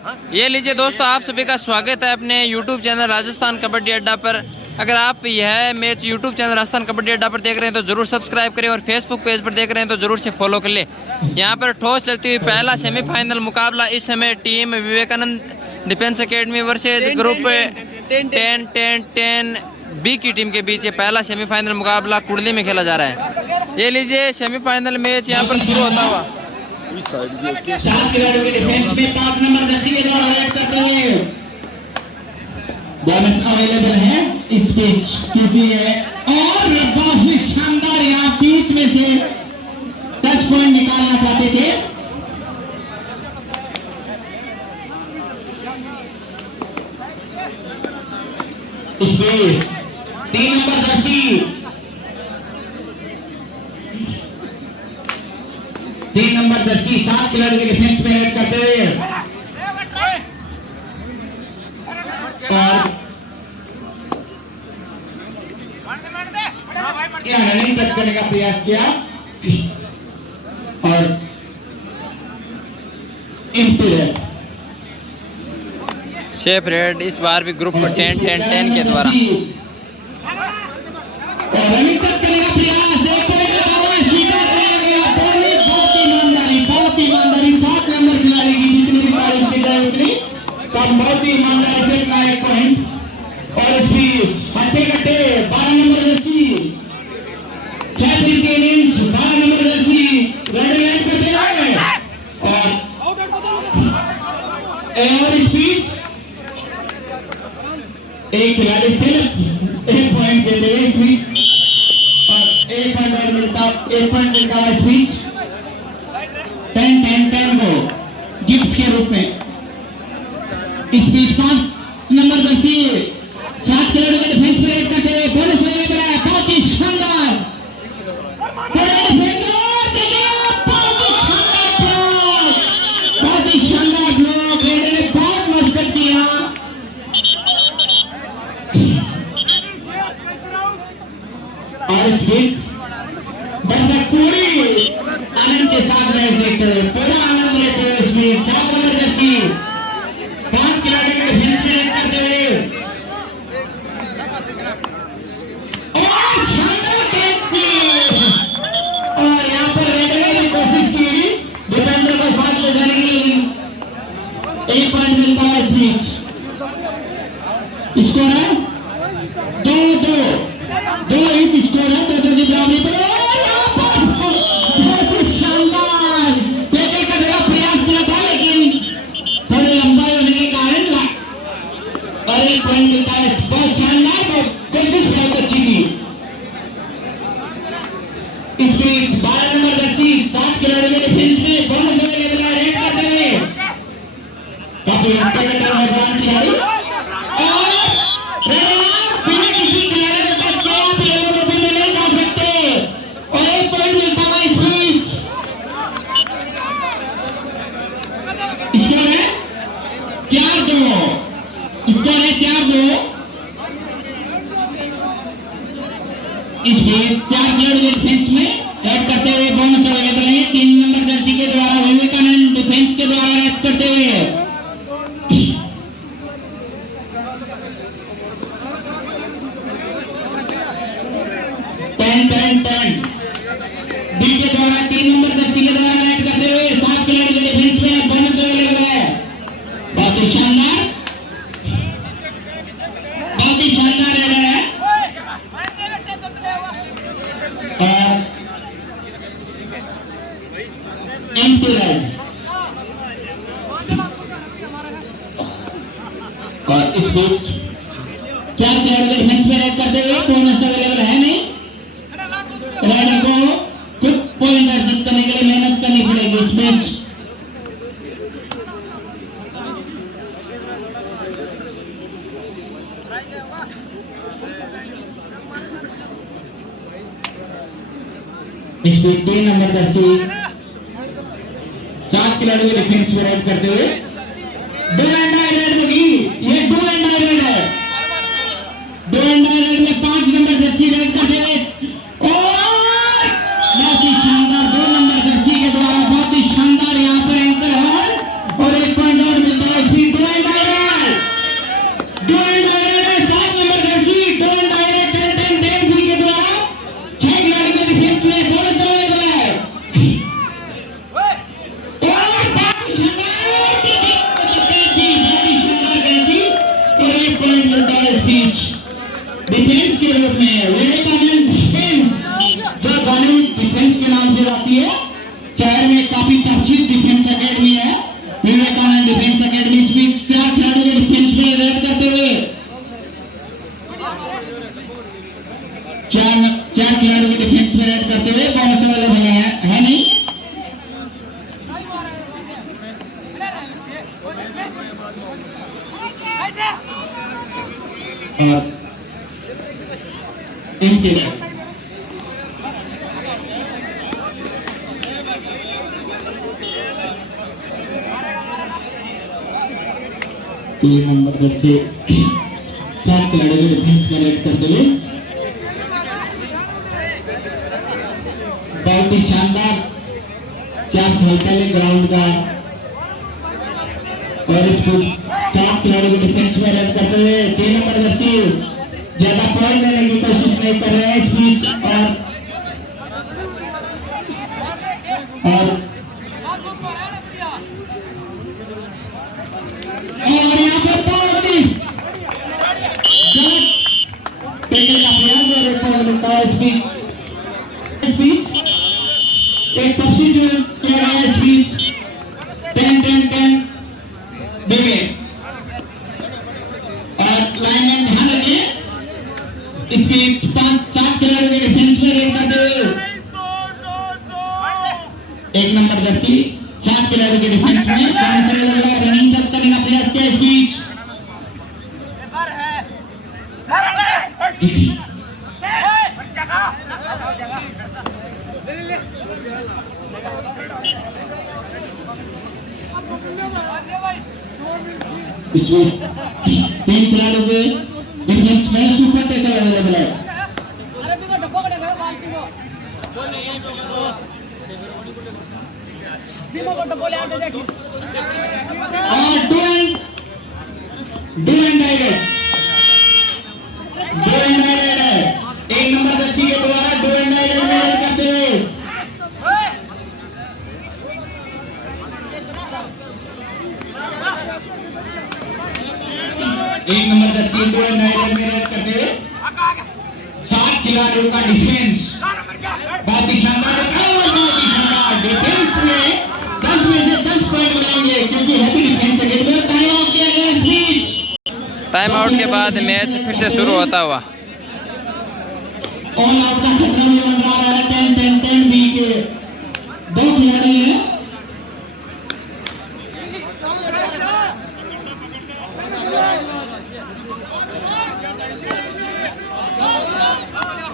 ये लीजिए दोस्तों, आप सभी का स्वागत है अपने YouTube चैनल राजस्थान कबड्डी अड्डा पर। अगर आप यह match YouTube channel Rajasthan kabaddi अड्डा पर देख रहे हैं तो जरूर सब्सक्राइब करें और Facebook पेज पर देख रहे हैं तो जरूर से फॉलो कर ले। यहाँ पर ठोस चलती हुई पहला सेमीफाइनल मुकाबला इस समय team Vivekanand defence academy versus group 10-10-10 B की टीम के बीच ये पहला सेमीफाइनल मुकाबला कुंडली में खेला जा रहा है। ये लीजिए सेमीफाइनल मैच यहाँ पर शुरू होता हुआ। 7 खिलाड़ियों के डिफेंस में 5 नंबर दर्शी के द्वारा रेड करते हुए बोनस अवेलेबल है इस पिच क्योंकि है और बहुत ही शानदार यहाँ बीच में से टच पॉइंट निकालना चाहते थे। इसमें 3 नंबर दर्शी 3 नंबर दर्शी 7 खिलाड़ियों के डिफेंस में रेड करते हुए और रनिंग टच करने का प्रयास किया और इम्पीरियल शेफ रेड इस बार भी ग्रुप 10-10-10 के द्वारा रनिंग टच करने का प्रयास एक पॉइंट स्वीकार किया गया। बहुत ईमानदारी 7 नंबर खिलाड़ी की जितनी भी तारीफ की जाए उतनी कम। बहुत ही ईमानदारी से अपना एक पॉइंट और स्पीड हट्टे कट्टे 12 नंबर दर्शी 6 दिन के इनिंग्स 12 नंबर दर्शी रेड लाइन करते हैं और स्पीड एक खिलाड़ी सिर्फ 1 पॉइंट देते हुए स्पीड और 1 पॉइंट मिलता है स्पीड 10-10-10 को गिफ्ट के रूप में। स्पीड 5 नंबर दर्शी 7 खिलाड़ियों के डिफेंस में रेड करते हुए बोनस अवेलेबल है। बहुत ही शानदार बहुत ही शानदार ब्लॉक रेड ने बहुत मस्त कर दिया और स्पीड दर्शक पूरी आनंद के साथ मैच देखते हुए पूरा आनंद लेते हुए स्पीड 7 नंबर दर्शी 5 खिलाड़ियों के डिफेंस में रेड करते हुए और शानदार कैच और यहाँ पर रेड ने भी कोशिश की डिफेंडर को साथ ले जाने के लिए 1 पॉइंट मिलता है स्पीड। स्कोर है 2-2 इंच स्कोर है 2-2 की बराबरी पर मिलता है। बहुत शानदार कोशिश बहुत अच्छी की। इस बीच 12 नंबर दर्शी 7 खिलाड़ियों के डिफेंस में बोनस अवेलेबल है रेड करते हुए काफी हफ्ते के नौजवान खिलाड़ी और बिना किसी खिलाड़ी के टच के आप यूरोपी में नहीं जा सकते और 1 पॉइंट मिलता है इस बीच। स्कोर है 4-2 स्कोर है 4-2। इस बीच 4 खिलाड़ी डिफेंस में रेड करते हुए बोनस अवेलेबल है 3 नंबर दर्शी के द्वारा विवेकानंद डिफेंस के द्वारा रेड करते हुए 10-10-10 बी के द्वारा 3 नंबर दर्शी के द्वारा रेड करते हुए 7 खिलाड़ी के डिफेंस में बोनस अवेलेबल है। बहुत ही शानदार रेड है और एम्प्टी रेड और इस बीच 4 खिलाड़ी के डिफेंस में रेड करते हुए बोनस अवेलेबल है नहीं। रेड को कुछ पॉइंट अर्जित करने के लिए मेहनत करनी पड़ेगी इस मैच। इस 3 नंबर दर्शी 7 खिलाड़ियों के डिफेंस में रेड करते हुए डू एंड डाई रेड होगी। ये डू एंड डाई रेड है। डू एंड डाई रेड में 5 नंबर दर्शी रेड करते हुए और बहुत ही शानदार 2 नंबर दर्शी के द्वारा बहुत ही शानदार यहाँ पर एंकर है और 1 पॉइंट और मिलता है। के रूप में विवेकानंद डिफेंस, जो जाने डिफेंस के नाम से जाती है, शहर में काफी प्रसिद्ध डिफेंस एकेडमी है विवेकानंद डिफेंस एकेडमी। इस बीच 4 खिलाड़ियों के डिफेंस में रेड करते हुए चार खिलाड़ियों के डिफेंस में रेड करते हुए बोनस अवेलेबल है नहीं। और इनके 3 नंबर से 4 खिलाड़ियों के डिफेंस में रेड करते हुए बहुत ही शानदार 4 साल पहले ग्राउंड का, और इसको 4 खिलाड़ियों के डिफेंस में रेड करते हुए 6 नंबर जर्सी ज्यादा पॉइंट लेने की कोशिश नहीं कर रहे हैं इस बीच। और यहाँ पर बहुत ही गलत टैकल का प्रयास और एक पॉइंट मिलता है इस बीच एक सब्स्टिट्यूट किया गया है इस बीच 10-10-10 देवे। और लाइनमैन ध्यान रखें, इस बीच 5-7 खिलाड़ियों के डिफेंस में रेड करते हुए 1 नंबर जर्सी 7 खिलाड़ियों के डिफेंस में रनिंग टच करने का प्रयास किया इस बीच। इसमें 3 खिलाड़ियों के डिफेंस में सुपर टैकल अवेलेबल है। और डू एंड डाइरेक्ट है 1 नंबर जर्सी के द्वारा डू एंड डाइरेक्ट में रेड करते हुए एक number Jersey do and direct में रेड करते हुए 7 खिलाड़ियों का डिफेंस बहुत ही शानदार डिफेंस में 10 में से 10 पॉइंट मिलेंगे क्योंकि हैवी डिफेंस है। टाइम आउट किया गया इस बीच। टाइम आउट के बाद मैच फिर से शुरू होता हुआ ऑल आउट का खतरा भी बन रहा है। 10-10-10 बी के 2 खिलाड़ी हैं।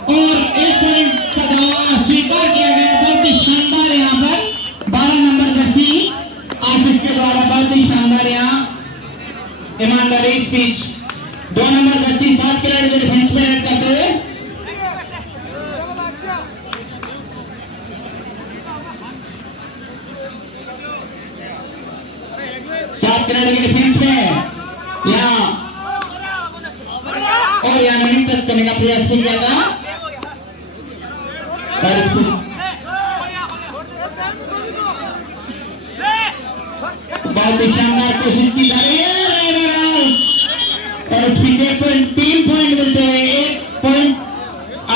और 1 पॉइंट का दावा स्वीकार किया गया। बहुत ही शानदार यहाँ पर 12 नंबर जर्सी आशीष के द्वारा बहुत ही शानदार यहाँ ईमानदारी स्पीच। 2 नंबर जर्सी 7 खिलाड़ी के डिफेंस में रेड करते हुए खिलाड़ी के डिफेंस में यहाँ और यहाँ रनिंग टच करने का प्रयास किया था बहुत ही शानदार कोशिश की जा रही है और इस पीछे 3 पॉइंट मिलते हुए 1 पॉइंट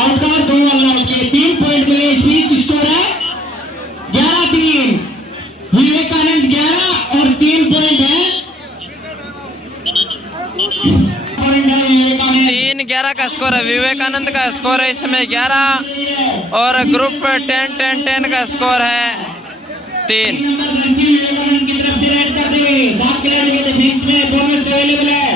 आउट का 2 ऑल आउट के 3 पॉइंट मिले। इस बीच स्कोर है 11-3 विवेकानंद 11 और 3 पॉइंट है 3-11 का स्कोर है। विवेकानंद का स्कोर है इस समय 11 और ग्रुप 10-10-10 का स्कोर है 3। विवेकानंद की तरफ से रेड कर दी 7 खिलाड़ी के डिफेंस में बोनस अवेलेबल है।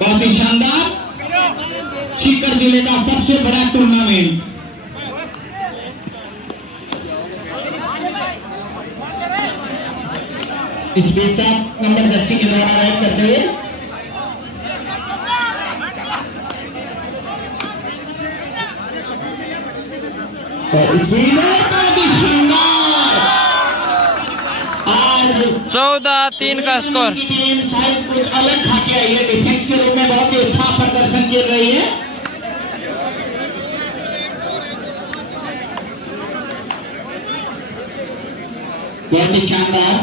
बहुत ही शानदार सीकर जिले का सबसे बड़ा टूर्नामेंट। इस बीच 7 नंबर जर्सी के द्वारा राइड करते हुए और इस बीच आज 14-3 का स्कोर। टीम शायद कुछ अलग खा के आई है। डिफेंस के रूप में बहुत ही अच्छा प्रदर्शन कर रही है। बहुत ही शानदार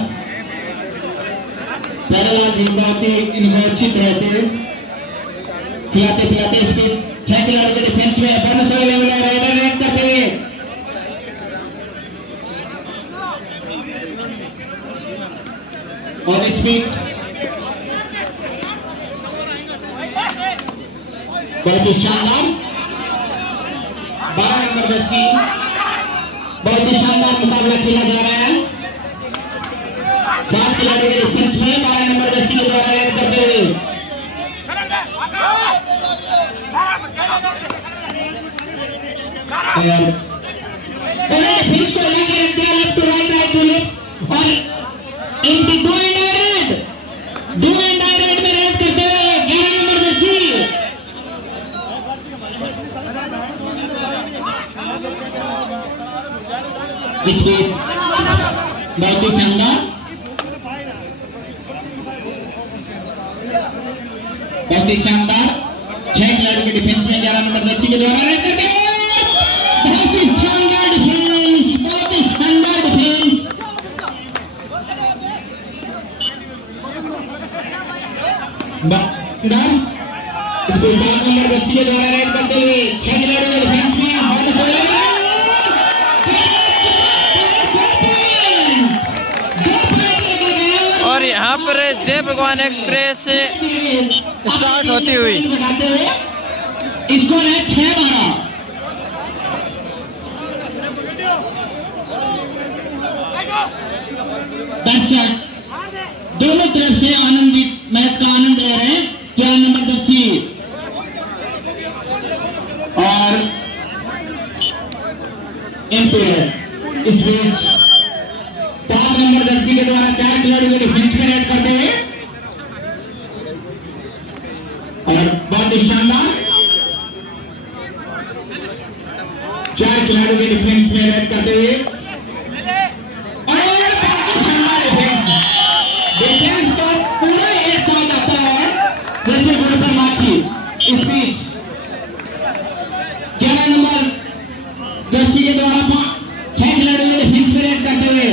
प्यारेलाल जी बहुत ही इनोवेटिव रहते, खिलाते पिलाते स्पीड 6 खिलाड़ी के डिफेंस में बोनस लेवल है, राइडर रेड करते हुए और स्पीड बहुत ही शानदार 12 नंबर 10 की बहुत ही शानदार मुकाबला खेला जा रहा है। 7 खिलाड़ियों के डिफेंस में 12 नंबर 10 के द्वारा रेड करते हुए डिफेंस को लेकर रख दिया left to right to left और इनकी दो एंड रेड में रेड करते हुए 11 नंबर 10 इस बीच बहुत ही शानदार बहुत ही शानदार 6 खिलाड़ियों के डिफेंस में 11 नंबर 10 के द्वारा रेड करते हैं। बहुत ही शानदार डिफेंस, बहुत ही शानदार डिफेंस इसको 7 नंबर 10 के द्वारा रेड करते हुए 6 खिलाड़ियों के डिफेंस में और यहाँ पर जय भगवान एक्सप्रेस स्टार्ट होती हुई इसको है 6-12 दर्शक दोनों तरफ से आनंदित मैच का आनंद ले रहे हैं। 11 नंबर 10 और एम्पायर इस बीच 7 नंबर 10 के द्वारा 4 खिलाड़ियों को डिफेंस में रेड करते हुए और बहुत ही शानदार 4 खिलाड़ियों के डिफेंस में रेड करते हुए और बहुत ही शानदार डिफेंस को पूरा एक साथ आता है जैसे गुरु पर माथी। इस बीच 11 नंबर 10 के द्वारा 6 खिलाड़ियों के डिफेंस में रेड करते हुए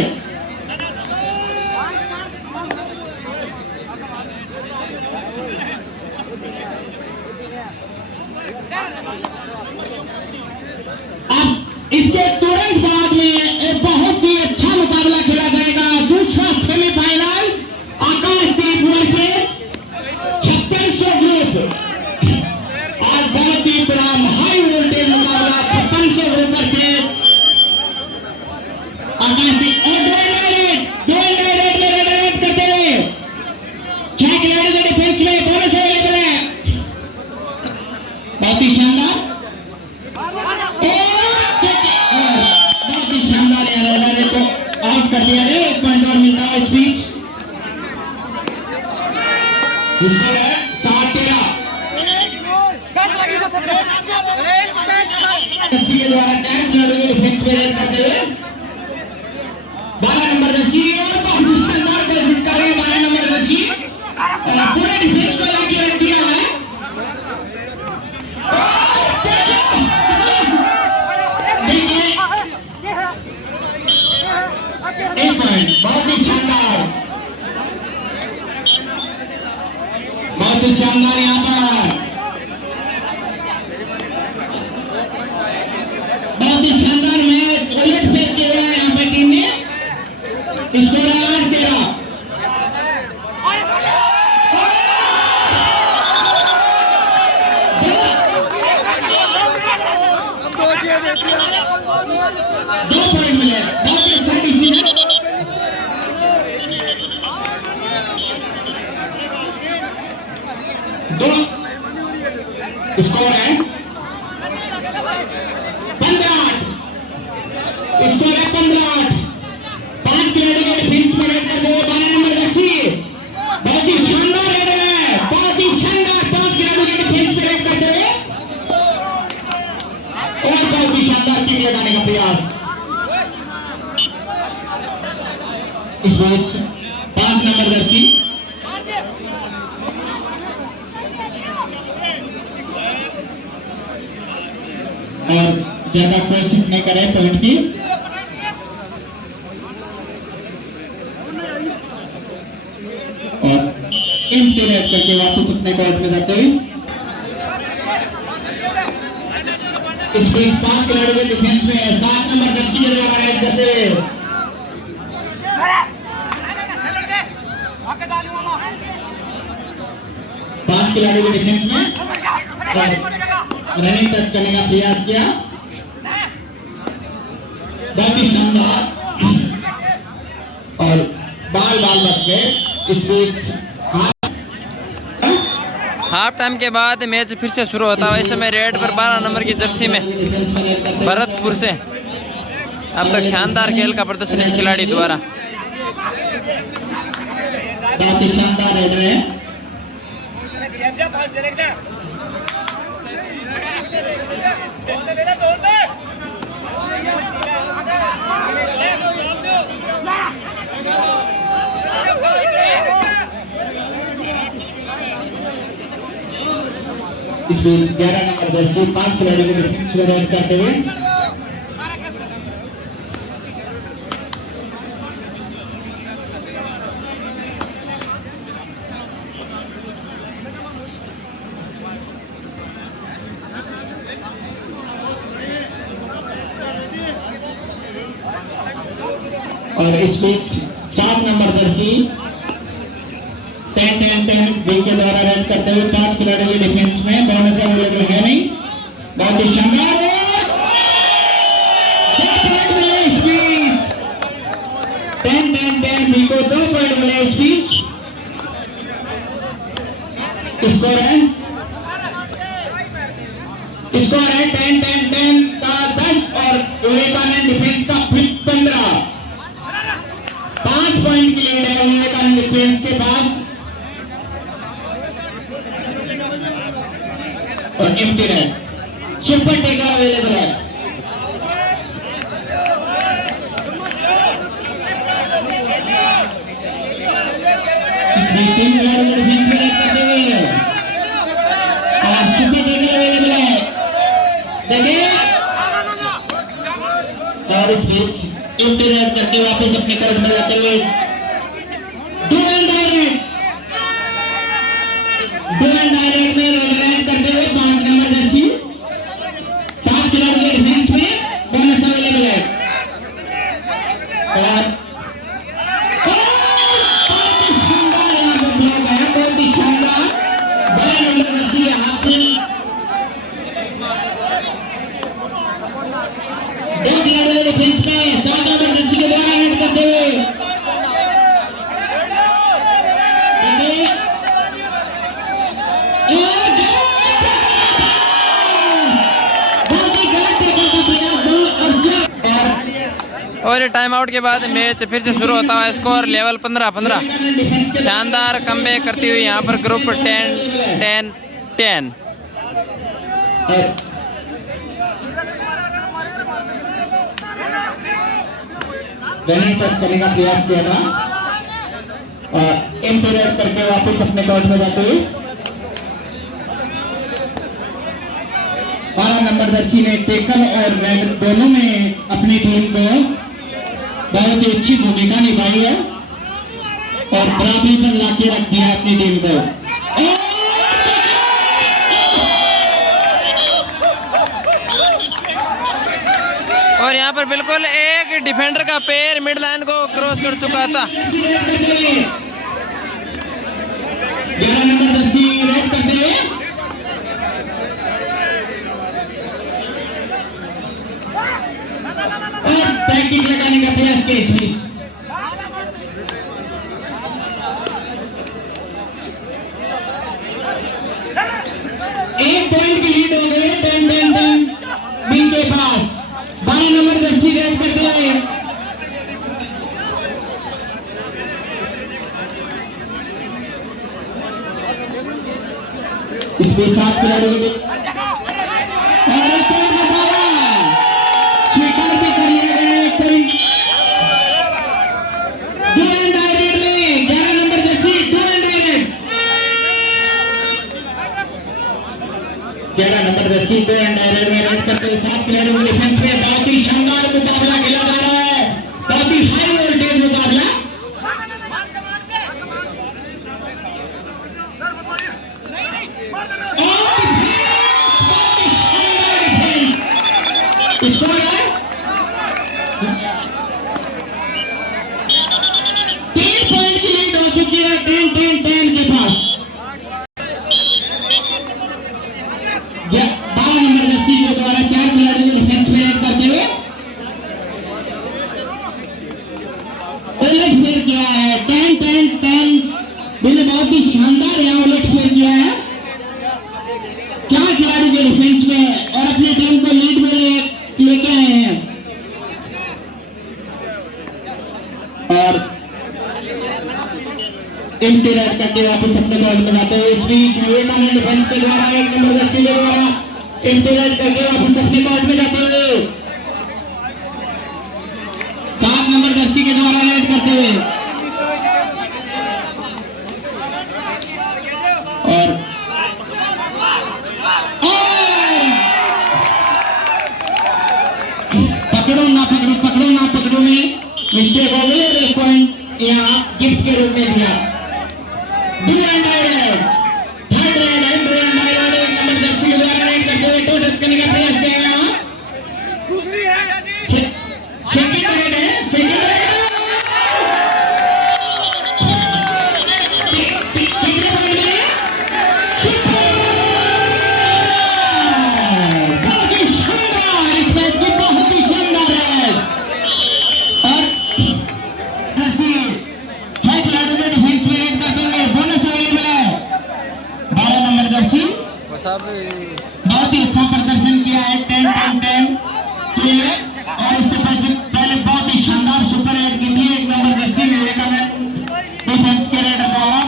अब इसके तुरंत बाद में एक बहुत ही अच्छा मुकाबला खेला जाएगा। दूसरा सेमीफाइनल आकाशदीप वर्सेस 5600 ग्रुप। आज बहुत ही बड़ा हाई वोल्टेज मुकाबला 5600 ग्रुप वर्सेस आकाशदीप और दो इंडायरेक्ट में रेड करते हुए 6 खिलाड़ियों के डिफेंस में बोनस अवेलेबल है। बहुत ही शानदार तो आउट कर दिया गया। 1 पॉइंट और मिलता है स्पीच जिसको है 7-13 के द्वारा 4 खिलाड़ियों के डिफेंस में रेड करते हुए 12 नंबर 10 और बहुत ही शानदार कोशिश कर रहे हैं 12 नंबर 10 पूरे डिफेंस को लाके रख दिया है। एक पॉइंट बहुत ही शानदार यहाँ पर बहुत ही शानदार मैच उलट फेर किया है यहाँ पे टीम ने। स्कोर है 8-13। दो पॉइंट मिले, बहुत ही अच्छा डिसीजन। स्कोर है 15-8। स्कोर है 15-8। 5 खिलाड़ी के डिफेंस में रेड करते हुए 12 नंबर 10 बहुत ही शानदार रेड है, बहुत ही शानदार 5 खिलाड़ियों के डिफेंस में रेड करते हुए और बहुत ही शानदार किक लगाने का प्रयास। इस बीच 5 नंबर 10 और ज्यादा कोशिश नहीं करे पॉइंट की। और एम्प्टी रेड करके वापस अपने कोर्ट में जाते हुए इस बीच 5 खिलाड़ियों के डिफेंस में 7 नंबर जर्सी के द्वारा रेड करते हुए 5 खिलाड़ियों के डिफेंस में रनिंग टच करने का प्रयास किया, बहुत ही शानदार और बाल बच गए। इस बीच हाफ टाइम के बाद मैच फिर से शुरू होता है। इस समय रेड पर 12 नंबर की जर्सी में भरतपुर से अब तक शानदार खेल का प्रदर्शन इस खिलाड़ी द्वारा। बहुत ही शानदार रेड है। इस बीच 11 नंबर जर्सी 5 खिलाड़ियों को डिफेंस में रेड करते हुए और इस बीच 7 नंबर जर्सी 10-10-10 विंग के द्वारा रेड करते हुए 5 खिलाड़ियों के डिफेंस में बोनस अवेलेबल है नहीं। बहुत ही शानदार इस बीच 10-10-10 विंग को 2 पॉइंट मिले। इस बीच स्कोर है 10-10-10 का 10 और विवेकानंद डिफेंस का 15। 5 पॉइंट की लीड है विवेकानंद डिफेंस के पास और empty red super taker available है। इसमें 3 खिलाड़ियों को डिफेंस में रेड करते हुए और सुपर टेकर अवेलेबल है। देखिए और इस बीच एम्प्टी रेड करके वापस अपने कोर्ट में जाते हुए डू एंड डायरेक्ट में रेड करते हुए 5 नंबर जर्सी 7 खिलाड़ियों के डिफेंस में बोनस अवेलेबल है। और बहुत ही शानदार 12 नंबर जर्सी यहाँ से 2 खिलाड़ियों के डिफेंस में 7 नंबर जर्सी के द्वारा रेड करते हुए और टाइम आउट के बाद मैच फिर से शुरू होता है। Score level 15-15। शानदार कमबैक करती हुई यहाँ पर ग्रुप 10-10-10। रनिंग टच करने का प्रयास किया था और एम्पेयर करके वापस अपने कोर्ट में जाते हुए 12 नंबर जर्सी ने टेकल और रेड दोनों में अपनी टीम को बहुत ही अच्छी भूमिका निभाई है और बराबरी पर लाके रख दिया अपनी टीम को। और यहाँ पर बिल्कुल एक डिफेंडर का पैर मिड लाइन को क्रॉस कर चुका था। 11 नंबर जर्सी रेड करते हुए और टैकलिंग लगाने का प्रयास किया। इस बीच एक पॉइंट की लीड हो गई 10-10-10 बी के पास। 12 नंबर जर्सी रेड करते हैं इस बीच 7 खिलाड़ियों के स्वीकार भी कर लिया गया। एक पॉइंट डू एंड डायरेक्ट में 11 number Jersey do and direct 11 number Jersey do and direct में रेड करते हुए 7 खिलाड़ियों के डिफेंस में बहुत ही शानदार मुकाबला खेला जा रहा है। बहुत ही हाई वोल्टेज मुकाबला उलट फेर किया है 10-10-10 मैंने बहुत ही शानदार यहाँ उलट फेर किया है 4 खिलाड़ी के डिफेंस में और अपनी टीम को लीड में लेके आए हैं और एम्प्टी रेड करके वापस अपने बॉल में जाते हुए इस बीच विवेकानंद डिफेंस के द्वारा 1 नंबर जर्सी के द्वारा एम्प्टी रेड करके वापस अपने बॉल में जाते हुए 7 नंबर जर्सी के द्वारा रेड करते हुए और पकड़ो में मिस्टेक हो गई और 1 पॉइंट यहाँ गिफ्ट के रूप में दिया do and direct third red and do and direct 1 number Jersey के द्वारा रेड करते हुए टू टच करने का प्रयास किया यहाँ दूसरी है सेकंड रेड है सेकंड रेड कितने पॉइंट मिले बहुत ही शानदार इस मैच की बहुत ही शानदार है और जर्सी 6 खिलाड़ियों ने डिफेंस में रेड करते हुए बोनस अवेलेबल है 12 नंबर जर्सी बहुत ही अच्छा प्रदर्शन किया है 10-10-10 और इससे पहले बहुत ही शानदार सुपर रेड की थी 1 नंबर जर्सी विवेकानंद डिफेंस के रेडर द्वारा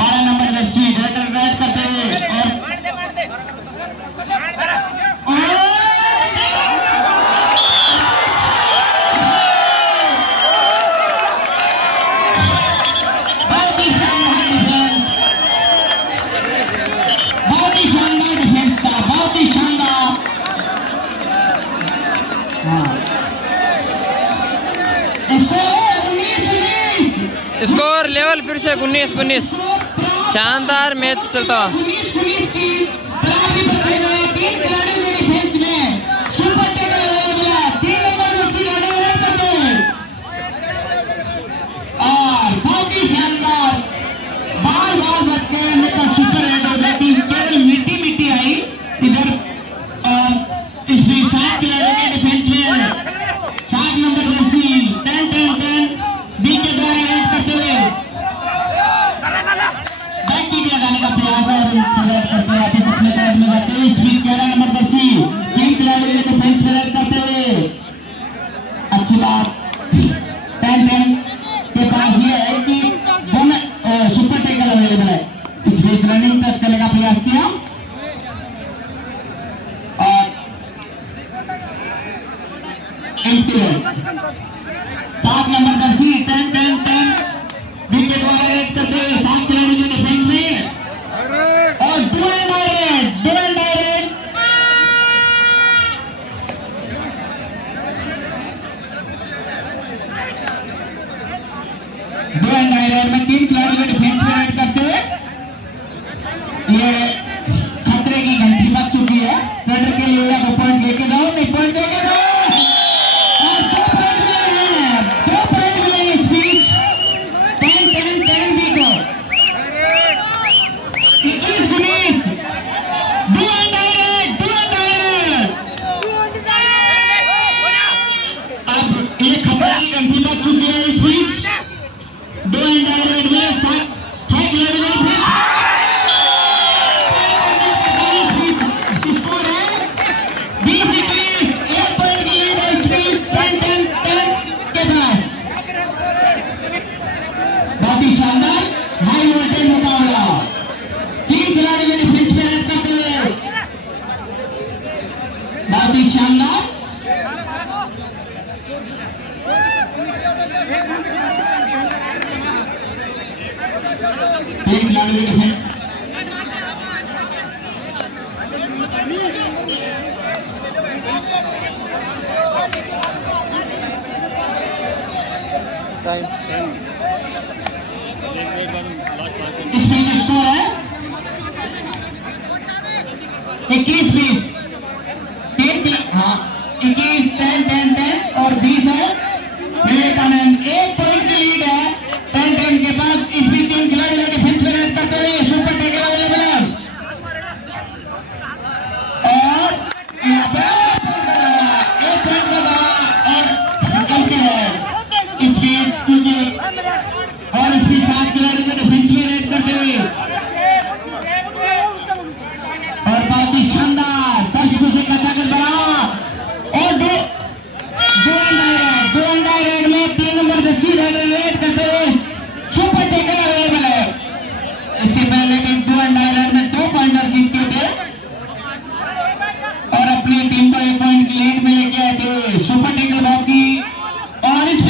12 नंबर जर्सी रेड करते हुए बहुत ही शानदार डिफेंस था बहुत ही शानदार स्कोर लेवल फिर से 19-19 शानदार मैच चलता हुआ 19-19 की बराबरी पर खेला है 3 खिलाड़ियों ने डिफेंस में सुपर टैकल अवेलेबल है 3 नंबर जर्सी रेड करते हैं और बहुत ही शानदार बाल बच गए अन्यथा सुपर रेड हो जाती केवल मिट्टी आई इधर इसमें 7 खिलाड़ियों के डिफेंस में 7 नंबर जर्सी 10-10-10 बी के द्वारा रेड करते हुए बैक किक लगाने का प्रयास और रेड करते हुए वापस अपने कोर्ट में जाते हुए इस बीच 11 नंबर जर्सी 3 खिलाड़ियों के डिफेंस में रेड करते हुए अच्छी बात 10-10 के पास ये है कि सुपर टैकल अवेलेबल है इस बीच रनिंग टच करने का प्रयास किया और empty raid 7 number jersey 10-10-10 B के द्वारा रेड करते हुए 7 खिलाड़ियों के डिफेंस में और डू एंड डायरेक्ट में 3 खिलाड़ियों के डिफेंस में रेड करते हुए ये खतरे की घंटी बज चुकी है रेडर के लिए को पॉइंट लेके जाओ नहीं पॉइंट लेके जाओ शानदार हाई वोल्टेज मुकाबला 3 खिलाड़ी के डिफेंस में रेड करते हुए बहुत ही शानदार तीन खिलाड़ी के डिफेंस स्कोर है 21-20 21-10-10-10 और 20 है विवेकानंद 1 पॉइंट की लीड है 10-10 के बाद इस भी 3 खिलाड़ी ने डिफेंस में रेड करते हुए सुपर टैकल अवेलेबल है और यहाँ पे 1 पॉइंट का दावा और इस बीच क्योंकि और इसके 7 खिलाड़ियों को डिफेंस में रेड करते हुए और बहुत ही शानदार दर्शकों से कचाकच बना और दो अंडर रेड में 3 नंबर दस्ती रेड करते हुए सुपर टेकल अवेलेबल है। इससे पहले भी 2 अंडर रेड में 2 पॉइंटर जीत के थे और अपनी टीम को 1 पॉइंट की लीड में लेके आए थे। सुपर टेकल बहुत की और इस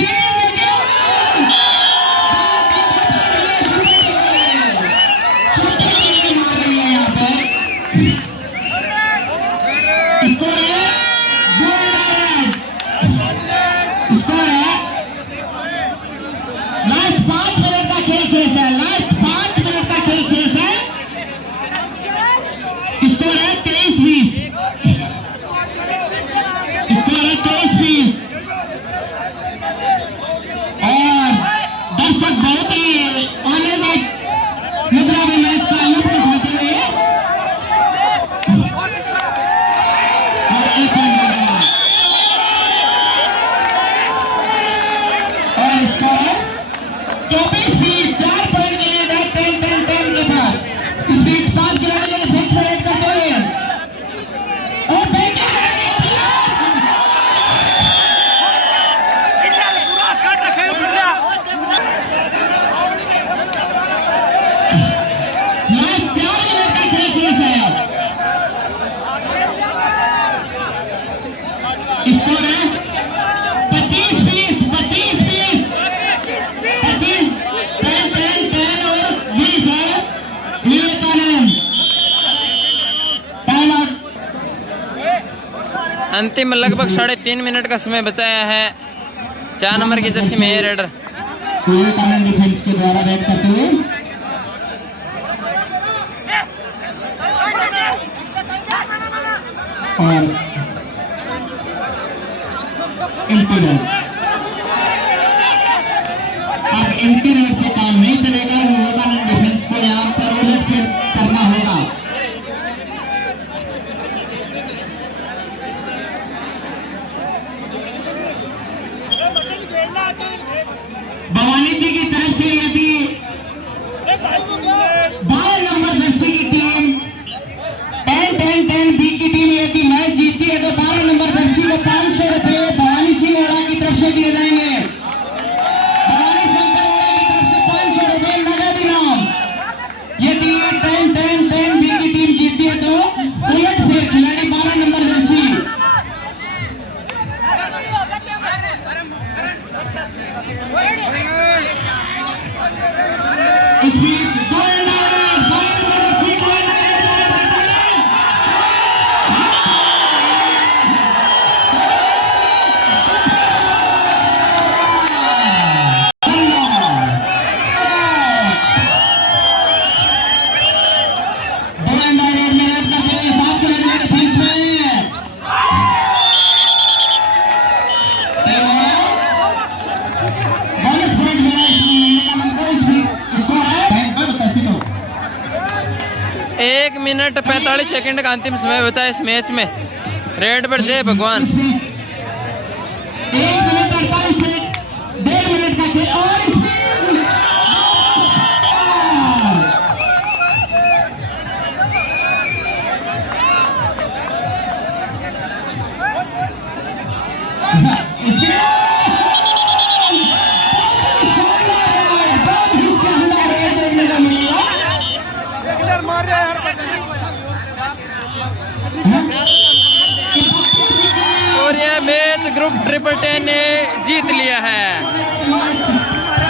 अंतिम लगभग 3.5 मिनट का समय बचाया है। 4 नंबर की जर्सी में रेडर डिफेंस के द्वारा रेड करते हुए और अब इनके रेड से काम नहीं चलेगा। विवेकानंद डिफेंस को यहाँ पर उलट फेर करना होगा। भवानी जी की तरफ से यदि 12 नंबर जर्सी की टीम 10-10-10 बी की टीम यदि मैच जीतती है तो 12 नंबर जर्सी को 500 रुपए भवानी सिंह ओड़ा की तरफ से दिए जाएंगे। भवानी शंकर ओड़ा की तरफ से 500 रुपए नगद इनाम। यदि 10-10-10 बी की टीम जीतती है तो उलट फेर खिलाड़ी 12 नंबर जर्सी इस बीच एक मिनट 45 सेकंड का अंतिम समय बचा है इस मैच में। रेड पर जय भगवान। 1 मिनट 48 से 1.5 मिनट का खेल और और यह मैच ग्रुप 1010 ने जीत लिया है।